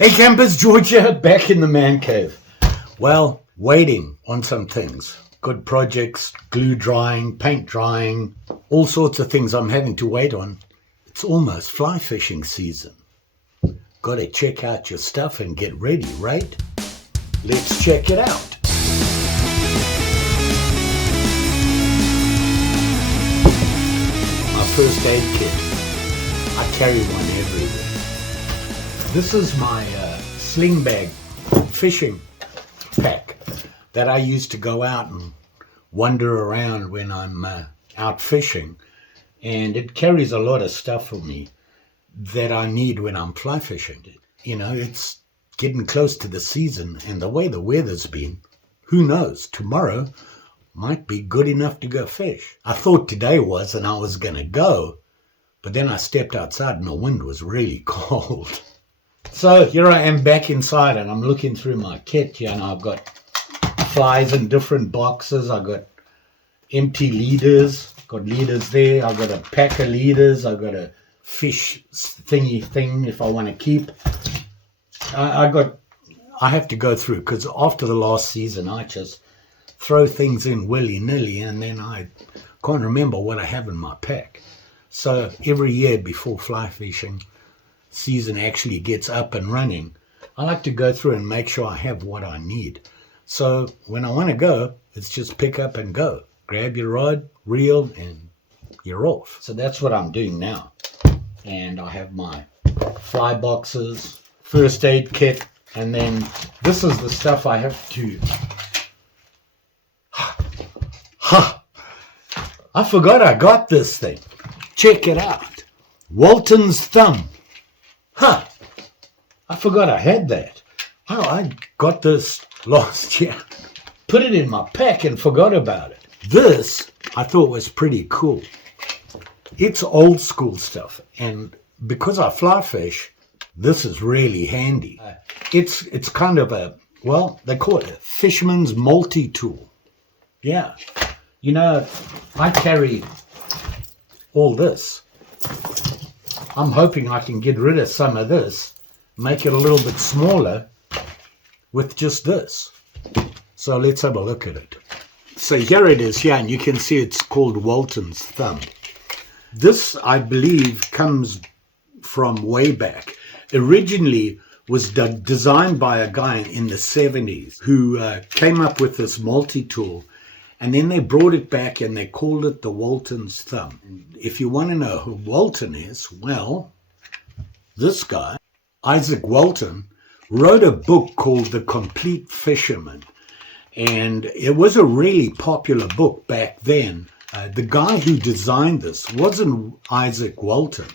Hey campers, George here, back in the man cave. Well, waiting on some things. Good projects, glue drying, paint drying, all sorts of things I'm having to wait on. It's almost fly fishing season. Gotta check out your stuff and get ready, right? Let's check it out. My first aid kit. I carry one everywhere. This is my sling bag fishing pack that I use to go out and wander around when I'm out fishing, and it carries a lot of stuff for me that I need when I'm fly fishing. You know, it's getting close to the season, and the way the weather's been, who knows, tomorrow might be good enough to go fish. I thought today was, and I was going to go, but then I stepped outside and the wind was really cold. So here I am back inside, and I'm looking through my kit here, and I've got flies in different boxes. I've got empty leaders, got leaders there. I've got a pack of leaders. I've got a fish thingy thing if I want to keep. I have to go through, because after the last season I just throw things in willy-nilly, and then I can't remember what I have in my pack. So every year before fly fishing season actually gets up and running, I like to go through and make sure I have what I need. So when I want to go, it's just pick up and go. Grab your rod, reel, and you're off. So that's what I'm doing now. And I have my fly boxes, first aid kit, and then this is the stuff I have to... I forgot I got this thing. Check it out. Waltons Thumb. I forgot I had that. Oh, I got this last year. Put it in my pack and forgot about it. This I thought was pretty cool. It's old school stuff, and because I fly fish, this is really handy. It's kind of a, well, they call it a fisherman's multi-tool. Yeah. You know, I carry all this. I'm hoping I can get rid of some of this, make it a little bit smaller with just this. So let's have a look at it. So here it is here, and you can see it's called Walton's Thumb. This, I believe, comes from way back. Originally was designed by a guy in the 70s who came up with this multi-tool, and then they brought it back and they called it the Walton's Thumb. If you want to know who Walton is, well, this guy, Isaac Walton, wrote a book called The Complete Fisherman. And it was a really popular book back then. The guy who designed this wasn't Isaac Walton.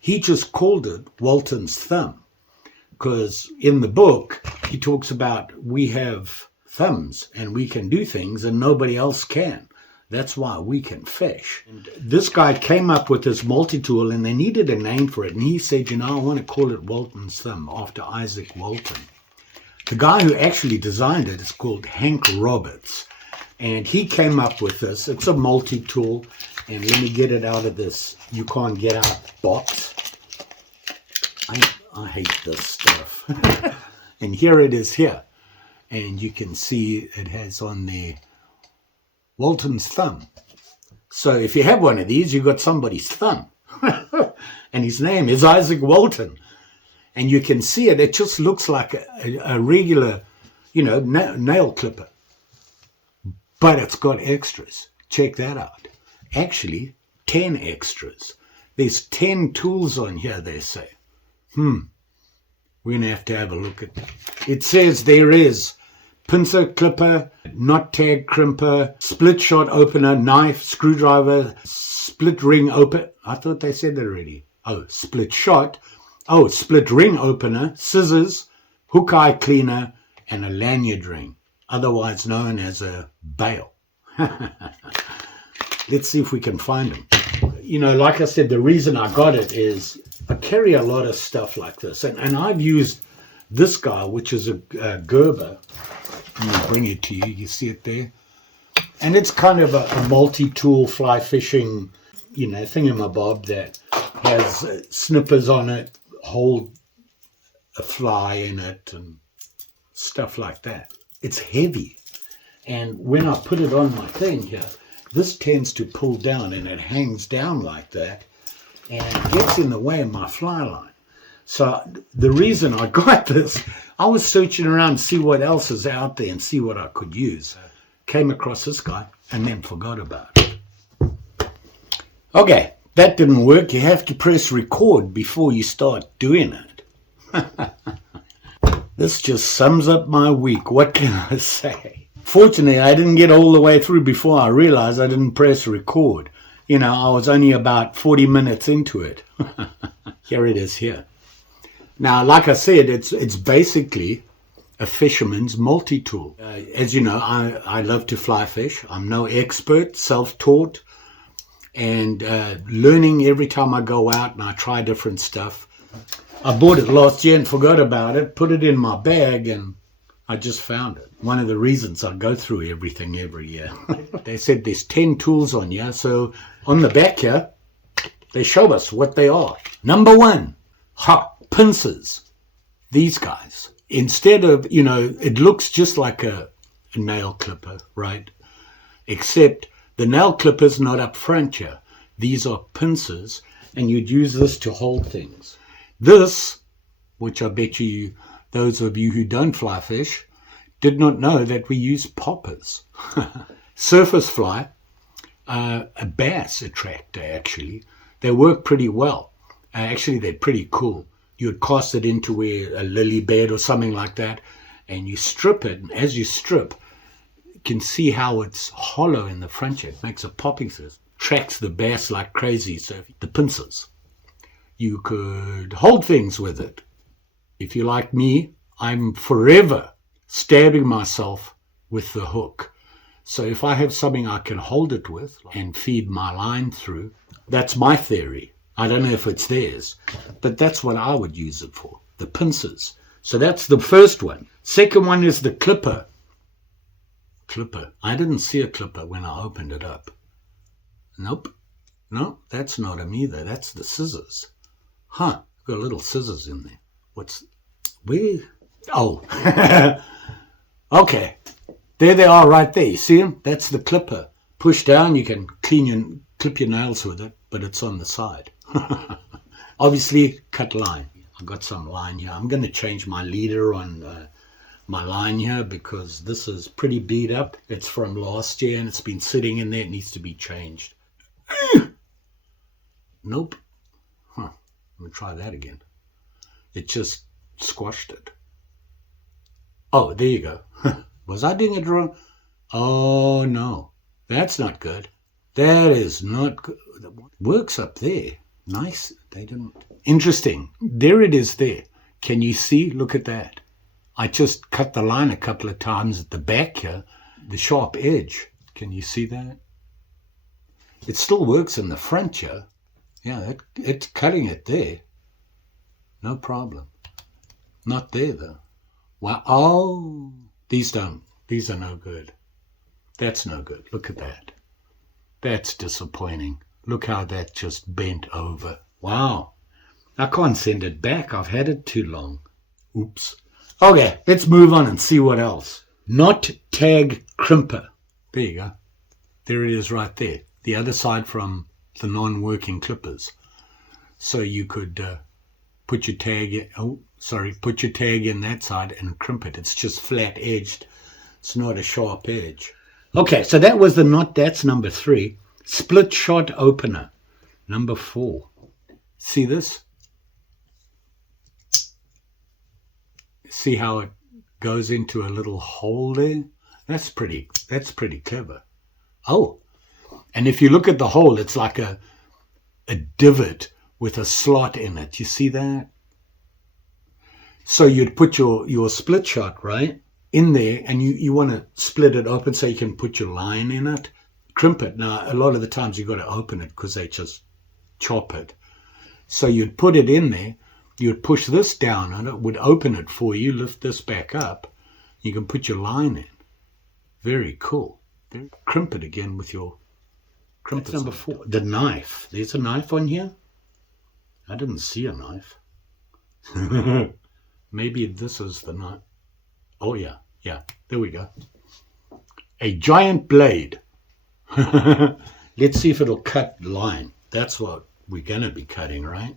He just called it Walton's Thumb, because in the book he talks about we have thumbs and we can do things and nobody else can. That's why we can fish. And this guy came up with this multi-tool, and they needed a name for it, and he said, you know, I want to call it Walton's Thumb after Isaac Walton. The guy who actually designed it is called Hank Roberts, and he came up with this. It's a multi-tool, and let me get it out of this you can't get out box. I hate this stuff. And here it is here. And you can see it has on there Walton's Thumb. So if you have one of these, you've got somebody's thumb. And his name is Isaac Walton. And you can see it. It just looks like a regular, you know, nail clipper. But it's got extras. Check that out. Actually, 10 extras. There's 10 tools on here, they say. We're going to have a look at that. It says there is pincer clipper, knot tag crimper, split shot opener, knife, screwdriver, split ring opener. I thought they said that already. Oh, split shot. Oh, split ring opener, scissors, hook eye cleaner, and a lanyard ring, otherwise known as a bail. Let's see if we can find them. You know, like I said, the reason I got it is I carry a lot of stuff like this, and I've used this guy, which is a Gerber. Let me bring it to you. You see it there? And it's kind of a multi-tool fly fishing, you know, thingamabob that has snippers on it, hold a fly in it and stuff like that. It's heavy. And when I put it on my thing here, this tends to pull down and it hangs down like that and gets in the way of my fly line. So the reason I got this, I was searching around to see what else is out there and see what I could use. Came across this guy and then forgot about it. Okay, that didn't work. You have to press record before you start doing it. This just sums up my week. What can I say? Fortunately, I didn't get all the way through before I realized I didn't press record. You know, I was only about 40 minutes into it. Here it is here. Now, like I said, it's basically a fisherman's multi-tool. As you know, I love to fly fish. I'm no expert, self-taught, and learning every time I go out and I try different stuff. I bought it last year and forgot about it, put it in my bag, and I just found it. One of the reasons I go through everything every year. They said there's 10 tools on here, so on the back here, they show us what they are. Number 1, pincers. These guys. Instead of, you know, it looks just like a nail clipper, right? Except the nail clipper's not up front here. These are pincers, and you'd use this to hold things. This, which I bet you, those of you who don't fly fish, did not know that we use poppers. Surface fly, a bass attractor actually. They work pretty well. Actually, they're pretty cool. You would cast it into a lily bed or something like that, and you strip it. And as you strip, you can see how it's hollow in the front here. It makes a popping sound. Tracks the bass like crazy. So the pincers. You could hold things with it. If you're like me, I'm forever stabbing myself with the hook. So if I have something I can hold it with and feed my line through, that's my theory. I don't know if it's theirs, but that's what I would use it for, the pincers. So that's the first one. Second one is the clipper. Clipper. I didn't see a clipper when I opened it up. Nope. No, that's not them either. That's the scissors. Huh, got little scissors in there. Where? Oh, okay. There they are right there. You see them? That's the clipper. Push down, you can clip your nails with it, but it's on the side. Obviously, cut line. I've got some line here. I'm going to change my leader on my line here because this is pretty beat up. It's from last year and it's been sitting in there. It needs to be changed. Nope. Huh. I'm going to try that again. It just squashed it. Oh, there you go. Was I doing it wrong? Oh, no. That's not good. That is not good. Works up there. Nice. They didn't. Interesting. There it is there. Can you see? Look at that. I just cut the line a couple of times at the back here. The sharp edge. Can you see that? It still works in the front here. Yeah, it's cutting it there. No problem. Not there, though. Wow. Oh, these are no good. That's no good. Look at that. That's disappointing. Look how that just bent over. Wow. I can't send it back. I've had it too long. Oops. Okay, let's move on and see what else. Knot tag crimper. There you go. There it is right there. The other side from the non-working clippers. So you could put your tag in that side and crimp it. It's just flat edged. It's not a sharp edge. Okay, so that was the knot. That's number 3. Split shot opener. Number 4. See this? See how it goes into a little hole there? That's pretty clever. Oh, and if you look at the hole, it's like a divot with a slot in it. You see that? So you'd put your split shot, right, in there, and you want to split it open so you can put your line in it, crimp it. Now, a lot of the times you've got to open it because they just chop it. So you'd put it in there, you'd push this down and it would open it for you, lift this back up, you can put your line in. Very cool. Crimp it again with your crimp. That's number 4. The knife. There's a knife on here? I didn't see a knife. Maybe this is the knife. Oh, yeah. There we go. A giant blade. Let's see if it'll cut line. That's what we're going to be cutting, right?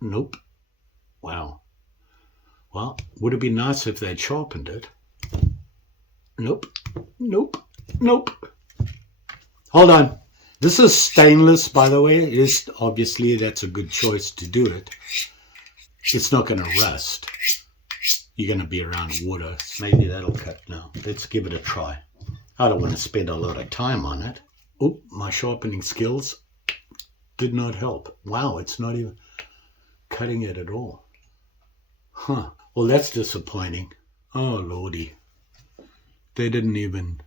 Nope. Wow. Well, would it be nice if they'd sharpened it? Nope. Hold on. This is stainless, by the way. Obviously, that's a good choice to do it. It's not going to rust. You're going to be around water. So maybe that'll cut now. Let's give it a try. I don't want to spend a lot of time on it. Oh, my sharpening skills did not help. Wow, it's not even cutting it at all. Huh. Well, that's disappointing. Oh, Lordy. They didn't even...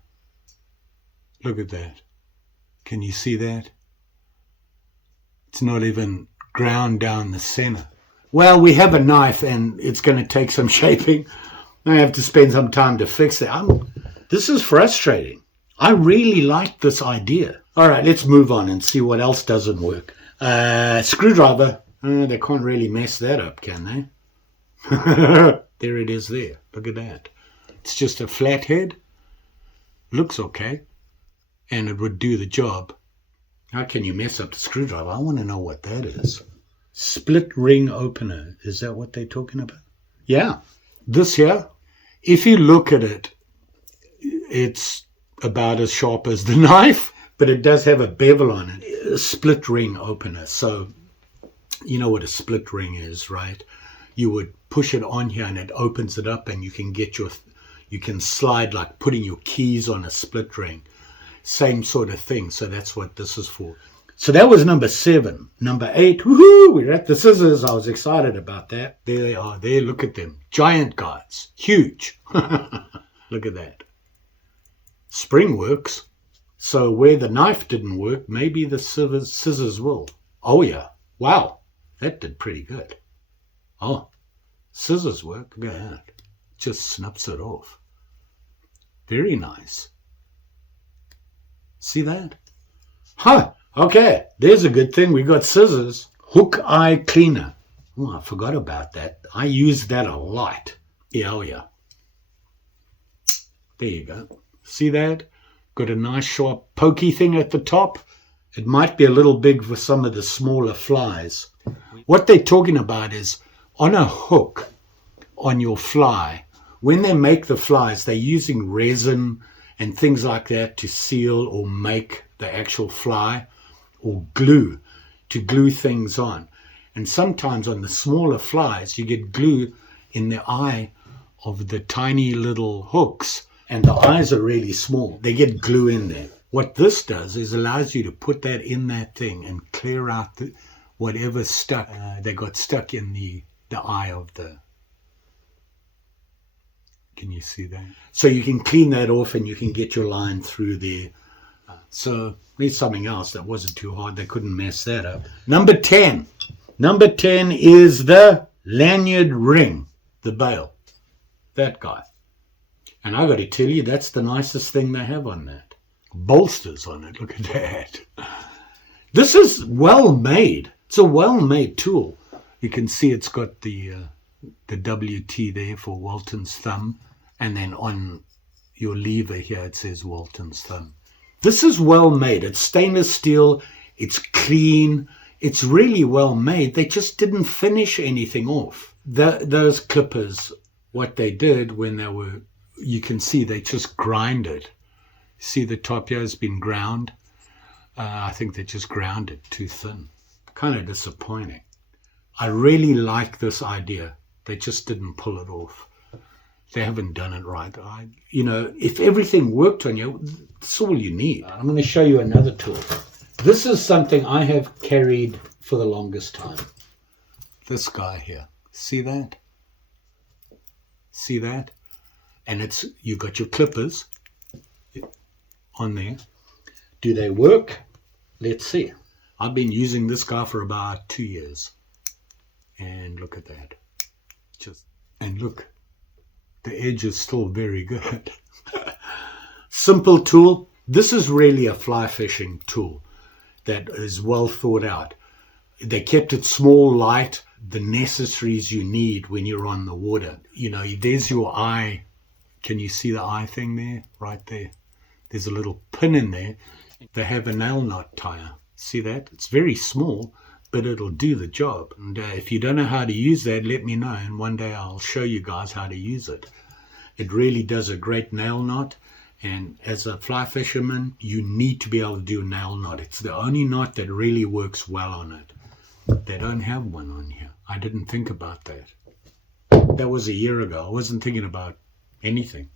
Look at that. Can you see that? It's not even ground down the center. Well, we have a knife and it's going to take some shaping. I have to spend some time to fix it. This is frustrating. I really like this idea. All right, let's move on and see what else doesn't work. Screwdriver. They can't really mess that up, can they? There it is there. Look at that. It's just a flat head. Looks okay. And it would do the job. How can you mess up the screwdriver? I want to know what that is. Split ring opener. Is that what they're talking about? Yeah. This here, if you look at it, it's about as sharp as the knife, but it does have a bevel on it. A split ring opener. So you know what a split ring is, right? You would push it on here and it opens it up and you can get you can slide like putting your keys on a split ring. Same sort of thing. So that's what this is for. So that was number 7. Number 8, woohoo, we're at the scissors. I was excited about that. There they are. There, look at them. Giant guys. Huge. Look at that. Spring works. So where the knife didn't work, maybe the scissors will. Oh, yeah. Wow. That did pretty good. Oh, scissors work. Look at that. Just snaps it off. Very nice. See that? Huh. Okay. There's a good thing. We got scissors. Hook eye cleaner. Oh, I forgot about that. I use that a lot. Yeah, oh yeah. There you go. See that? Got a nice sharp pokey thing at the top. It might be a little big for some of the smaller flies. What they're talking about is on a hook on your fly, when they make the flies, they're using resin and things like that to seal or make the actual fly, or glue, to glue things on. And sometimes on the smaller flies, you get glue in the eye of the tiny little hooks, and the eyes are really small. They get glue in there. What this does is allows you to put that in that thing and clear out whatever stuck. They got stuck in the eye of the... Can you see that? So you can clean that off and you can get your line through there. So there's something else that wasn't too hard. They couldn't mess that up. Number 10. Number 10 is the lanyard ring, the bail. That guy. And I got to tell you, that's the nicest thing they have on that. Bolsters on it. Look at that. This is well made. It's a well made tool. You can see it's got the WT there for Waltons Thumb. And then on your lever here, it says Waltons Thumb. This is well made. It's stainless steel. It's clean. It's really well made. They just didn't finish anything off. Those clippers, what they did when they were, you can see they just grind it. See the top here has been ground. I think they just ground it too thin. Kind of disappointing. I really like this idea. They just didn't pull it off. They haven't done it right. If everything worked on you, that's all you need. I'm going to show you another tool. This is something I have carried for the longest time. This guy here. See that? See that? And you've got your clippers on there. Do they work? Let's see. I've been using this guy for about 2 years. And look at that. And look. The edge is still very good. Simple tool. This is really a fly fishing tool that is well thought out. They kept it small, light, the necessaries you need when you're on the water. You know, there's your eye. Can you see the eye thing there? Right there. There's a little pin in there. They have a nail knot tire. See that? It's very small, but it'll do the job. And if you don't know how to use that, let me know, and one day I'll show you guys how to use it. It really does a great nail knot, and as a fly fisherman, you need to be able to do a nail knot. It's the only knot that really works well on it. They don't have one on here. I didn't think about that. That was a year ago. I wasn't thinking about anything.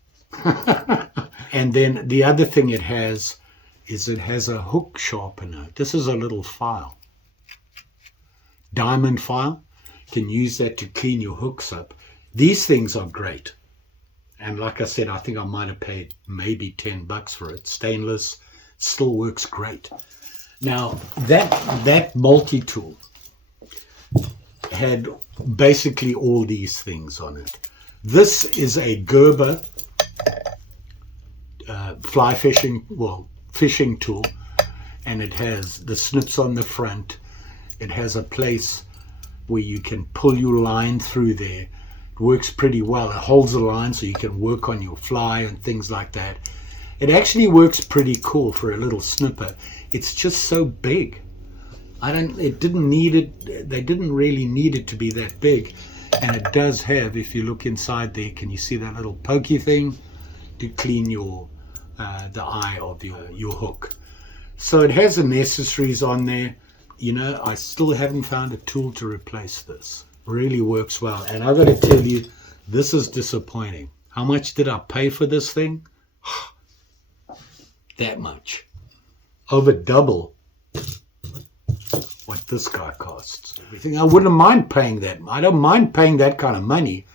And then the other thing it has is it has a hook sharpener. This is a little file. Diamond file. You can use that to clean your hooks up. These things are great. And like I said, I think I might have paid maybe $10 for it. Stainless, still works great. Now, that multi-tool had basically all these things on it. This is a Gerber fly fishing, fishing tool, and it has the snips on the front. It has a place where you can pull your line through there. It works pretty well. It holds the line so you can work on your fly and things like that. It actually works pretty cool for a little snipper. It's just so big. They didn't really need it to be that big. And it does have, if you look inside there, can you see that little pokey thing to clean your the eye of your hook. So it has the necessaries on there. You know, I still haven't found a tool to replace this. Really works well. And I've got to tell you, this is disappointing. How much did I pay for this thing? That much. Over double what this guy costs. Everything. I wouldn't mind paying that. I don't mind paying that kind of money,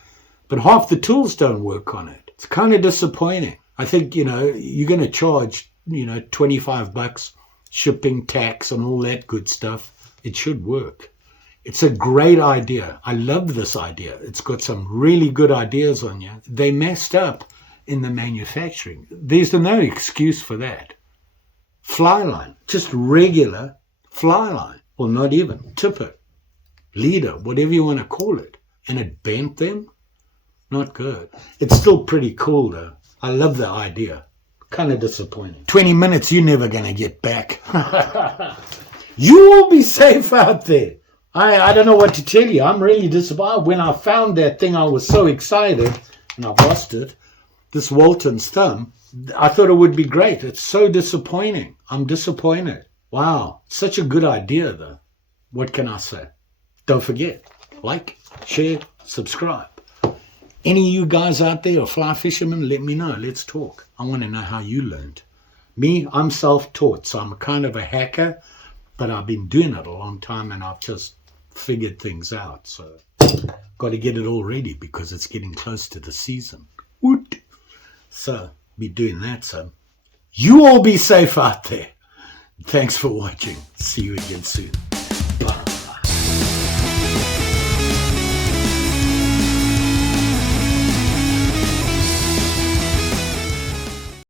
but half the tools don't work on it. It's kind of disappointing. I think, you know, you're going to charge, you know, $25 shipping, tax, and all that good stuff. It should work. It's a great idea. I love this idea. It's got some really good ideas on here. They messed up in the manufacturing. There's no excuse for that. Fly line, just regular fly line, or not even, tipper, leader, whatever you want to call it. And it bent them? Not good. It's still pretty cool though. I love the idea. Kind of disappointing. 20 minutes you're never going to get back. You will be safe out there. I don't know what to tell you. I'm really disappointed. When I found that thing, I was so excited, and I've lost it. This Waltons Thumb, I thought it would be great. It's so disappointing. I'm disappointed. Wow. Such a good idea, though. What can I say? Don't forget, like, share, subscribe. Any of you guys out there or fly fishermen, let me know. Let's talk. I want to know how you learned. Me, I'm self-taught, so I'm kind of a hacker, but I've been doing it a long time, and I've just figured things out. So got to get it all ready because it's getting close to the season. Woot. So be doing that. So you all be safe out there. Thanks for watching. See you again soon. Bye.